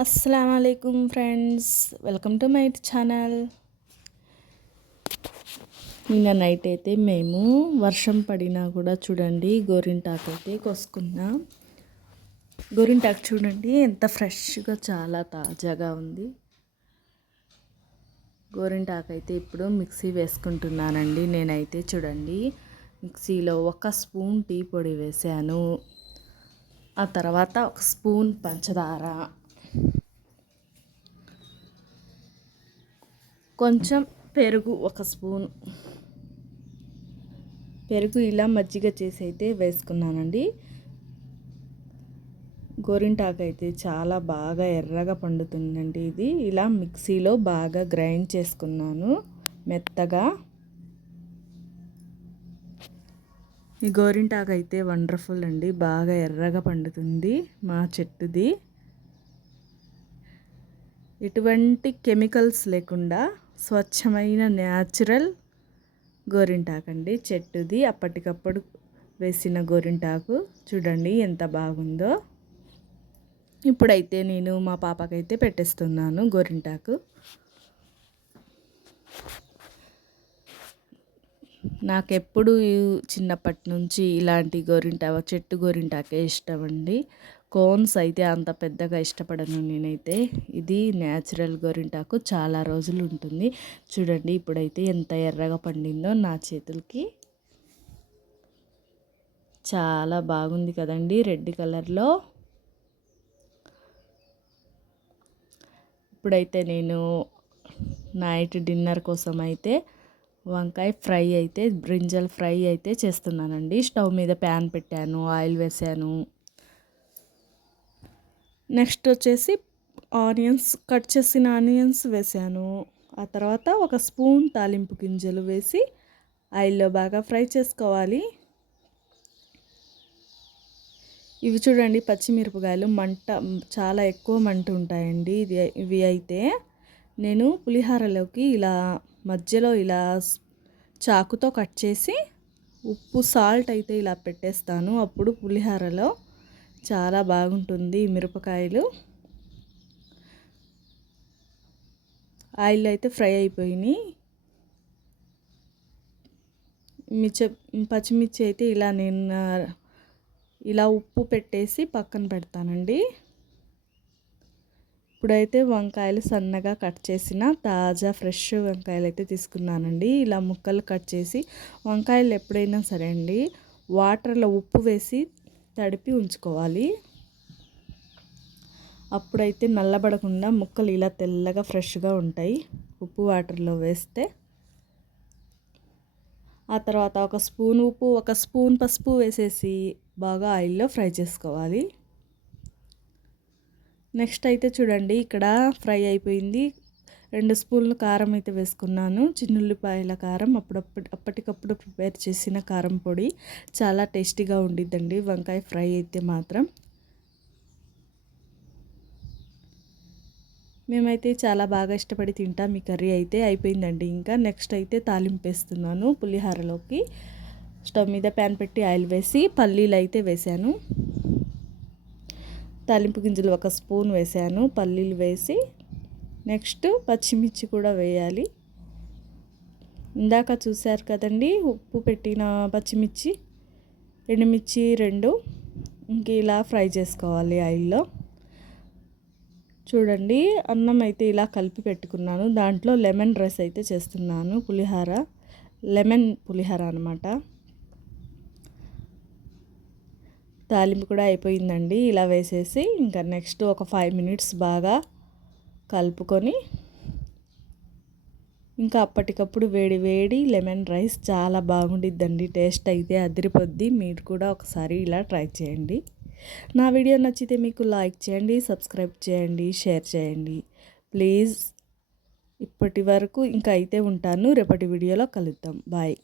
అస్సలం అయికుమ్ friends. Welcome to my channel. నిన్న night అయితే మేము వర్షం పడినా కూడా చూడండి గోరింటాకు అయితే కోసుకున్నాం. గోరింటాకు చూడండి ఎంత ఫ్రెష్గా చాలా తాజాగా ఉంది. గోరింటాకు అయితే ఇప్పుడు మిక్సీ వేసుకుంటున్నానండి నేనైతే చూడండి. మిక్సీలో ఒక స్పూన్ టీ పొడి వేసాను. ఆ తర్వాత ఒక స్పూన్ పంచదార. కొంచెం పెరుగు ఒక స్పూన్. పెరుగు ఇలా మజ్జిగ చేసి అయితే వేసుకున్నానండి. గోరింటాకు అయితే చాలా బాగా ఎర్రగా పండుతుందండి ఇది. ఇలా మిక్సీలో బాగా గ్రైండ్ చేసుకున్నాను మెత్తగా. ఈ గోరింటాకు అయితే వండర్ఫుల్ అండి. బాగా ఎర్రగా పండుతుంది మా చెట్టుది. ఎటువంటి కెమికల్స్ లేకుండా స్వచ్ఛమైన న్యాచురల్ గోరింటాకండి. చెట్టుది అప్పటికప్పుడు వేసిన గోరింటాకు. చూడండి ఎంత బాగుందో. ఇప్పుడైతే నేను మా పాపకైతే పెట్టేస్తున్నాను గోరింటాకు. నాకెప్పుడు చిన్నప్పటి నుంచి ఇలాంటి గోరింటా చెట్టు గోరింటాకే ఇష్టం అండి కోన్స్ అయితే అంత పెద్దగా ఇష్టపడను నేనైతే. ఇది న్యాచురల్ గోరింటాకు చాలా రోజులు ఉంటుంది చూడండి ఇప్పుడైతే ఎంత ఎర్రగా పండిందో నా చేతులకి. చాలా బాగుంది కదండి రెడ్ కలర్లో. ఇప్పుడైతే నేను నైట్ డిన్నర్ కోసం అయితే వంకాయ ఫ్రై అయితే బ్రింజల్ ఫ్రై అయితే చేస్తున్నానండి. స్టవ్ మీద ప్యాన్ పెట్టాను ఆయిల్ వేసాను. నెక్స్ట్ వచ్చేసి ఆనియన్స్ కట్ చేసిన ఆనియన్స్ వేసాను. ఆ తర్వాత ఒక స్పూన్ తాలింపు గింజలు వేసి ఆయిల్లో బాగా ఫ్రై చేసుకోవాలి. ఇవి చూడండి పచ్చిమిరపకాయలు మంట చాలా ఎక్కువ మంట ఉంటాయండి. ఇది ఇవి అయితే నేను పులిహారలోకి ఇలా మధ్యలో ఇలా చాకుతో కట్ చేసి ఉప్పు సాల్ట్ అయితే ఇలా పెట్టేస్తాను. అప్పుడు పులిహారలో చాలా బాగుంటుంది మిరపకాయలు. ఆయిల్ అయితే ఫ్రై అయిపోయినాయి. మిర్చి పచ్చిమిర్చి అయితే ఇలా నేను ఇలా ఉప్పు పెట్టేసి పక్కన పెడతానండి. ఇప్పుడైతే వంకాయలు సన్నగా కట్ చేసిన తాజా ఫ్రెష్ వంకాయలు అయితే తీసుకున్నానండి. ఇలా ముక్కలు కట్ చేసి వంకాయలు ఎప్పుడైనా సరే అండి వాటర్లో ఉప్పు వేసి తడిపి ఉంచుకోవాలి. అప్పుడైతే నల్లబడకుండా ముక్కలు ఇలా తెల్లగా ఫ్రెష్గా ఉంటాయి. ఉప్పు వాటర్లో వేస్తే ఆ తర్వాత ఒక స్పూన్ ఉప్పు ఒక స్పూన్ పసుపు వేసేసి బాగా ఆయిల్లో ఫ్రై చేసుకోవాలి. నెక్స్ట్ అయితే చూడండి ఇక్కడ ఫ్రై అయిపోయింది. రెండు స్పూన్లు కారం అయితే వేసుకున్నాను. చిన్నుల్లిపాయల కారం అప్పుడప్పుడు అప్పటికప్పుడు ప్రిపేర్ చేసిన కారం పొడి. చాలా టేస్టీగా ఉండిద్దండి వంకాయ ఫ్రై అయితే మాత్రం. మేమైతే చాలా బాగా ఇష్టపడి తింటాం ఈ కర్రీ అయితే అయిపోయిందండి ఇంకా. నెక్స్ట్ అయితే తాలింపు వేస్తున్నాను పులిహారలోకి. స్టవ్ మీద ప్యాన్ పెట్టి ఆయిల్ వేసి పల్లీలు అయితే వేసాను. తాలింపు గింజలు ఒక స్పూన్ వేసాను. పల్లీలు వేసి నెక్స్ట్ పచ్చిమిర్చి కూడా వేయాలి. ఇందాక చూశారు కదండి ఉప్పు పెట్టిన పచ్చిమిర్చి ఎండుమిర్చి రెండు. ఇంక ఇలా ఫ్రై చేసుకోవాలి ఆయిల్లో. చూడండి అన్నం అయితే ఇలా కలిపి పెట్టుకున్నాను. దాంట్లో లెమన్ రైస్ అయితే చేస్తున్నాను పులిహార. లెమన్ పులిహార అనమాట తాలింపు కూడా అయిపోయిందండి. ఇలా వేసేసి ఇంకా నెక్స్ట్ ఒక ఫైవ్ మినిట్స్ బాగా కలుపుకొని ఇంకా అప్పటికప్పుడు వేడి వేడి లెమన్ రైస్ చాలా బాగుండిద్దండి. టేస్ట్ అయితే అదిరిపోద్ది. మీరు కూడా ఒకసారి ఇలా ట్రై చేయండి. నా వీడియో నచ్చితే మీకు లైక్ చేయండి సబ్స్క్రైబ్ చేయండి షేర్ చేయండి. ప్లీజ్. ఇప్పటి వరకు ఇంకా అయితే ఉంటాను. రేపటి వీడియోలో కలుద్దాం. బాయ్.